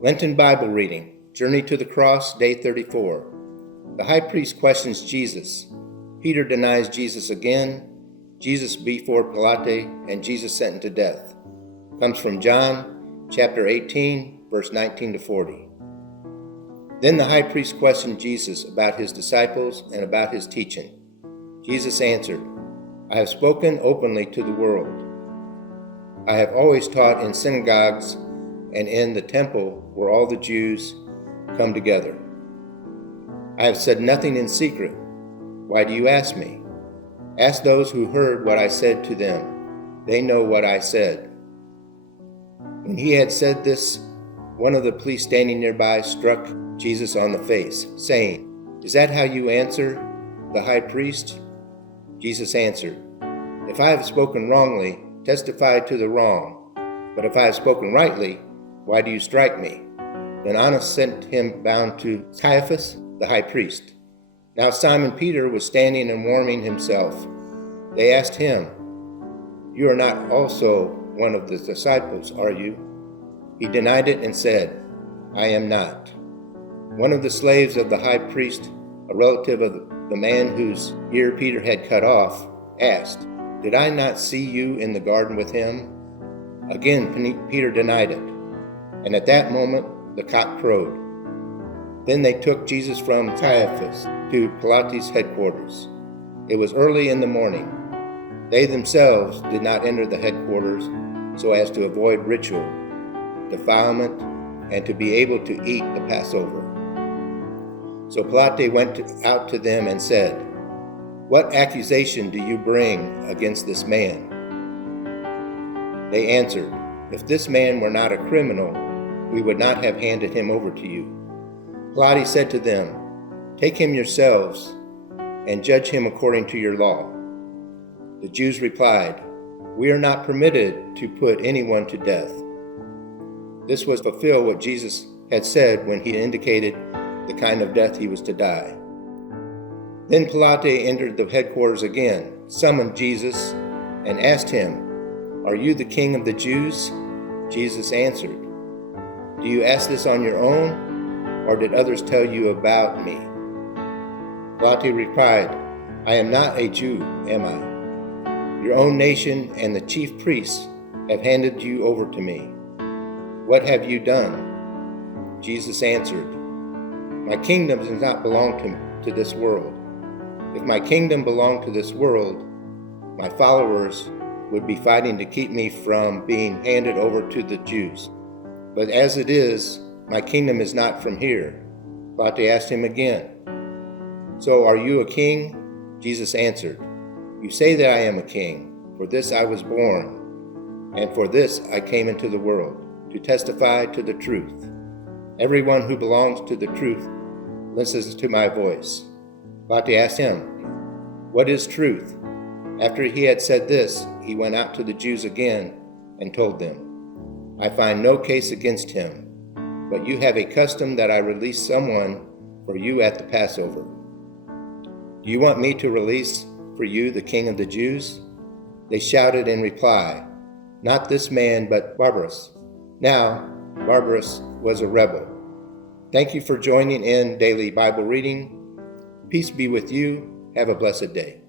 Lenten Bible reading, Journey to the Cross, Day 34. The high priest questions Jesus. Peter denies Jesus again. Jesus before Pilate, and Jesus sentenced to death. Comes from John, chapter 18, verse 19 to 40. Then the high priest questioned Jesus about his disciples and about his teaching. Jesus answered, I have spoken openly to the world. I have always taught in synagogues and in the temple where all the Jews come together. I have said nothing in secret. Why do you ask me? Ask those who heard what I said to them. They know what I said. When he had said this, one of the police standing nearby struck Jesus on the face, saying, Is that how you answer the high priest? Jesus answered, If I have spoken wrongly, testify to the wrong. But if I have spoken rightly, why do you strike me? Then Annas sent him bound to Caiaphas, the high priest. Now Simon Peter was standing and warming himself. They asked him, You are not also one of the disciples, are you? He denied it and said, I am not. One of the slaves of the high priest, a relative of the man whose ear Peter had cut off, asked, Did I not see you in the garden with him? Again, Peter denied it. And at that moment, the cock crowed. Then they took Jesus from Caiaphas to Pilate's headquarters. It was early in the morning. They themselves did not enter the headquarters so as to avoid ritual, defilement, and to be able to eat the Passover. So Pilate went out to them and said, What accusation do you bring against this man? They answered, If this man were not a criminal, we would not have handed him over to you. Pilate said to them, Take him yourselves and judge him according to your law. The Jews replied, We are not permitted to put anyone to death. This was to fulfill what Jesus had said when he indicated the kind of death he was to die. Then Pilate entered the headquarters again, summoned Jesus, and asked him, Are you the king of the Jews? Jesus answered, Do you ask this on your own, or did others tell you about me? Pilate replied, I am not a Jew, am I? Your own nation and the chief priests have handed you over to me. What have you done? Jesus answered, My kingdom does not belong to this world. If my kingdom belonged to this world, my followers would be fighting to keep me from being handed over to the Jews. But as it is, my kingdom is not from here. Pilate asked him again, So are you a king? Jesus answered, You say that I am a king. For this I was born, and for this I came into the world, to testify to the truth. Everyone who belongs to the truth listens to my voice. Pilate asked him, What is truth? After he had said this, he went out to the Jews again and told them, I find no case against him, but you have a custom that I release someone for you at the Passover. Do you want me to release for you the king of the Jews? They shouted in reply, Not this man, but Barabbas. Now, Barabbas was a rebel. Thank you for joining in daily Bible reading. Peace be with you. Have a blessed day.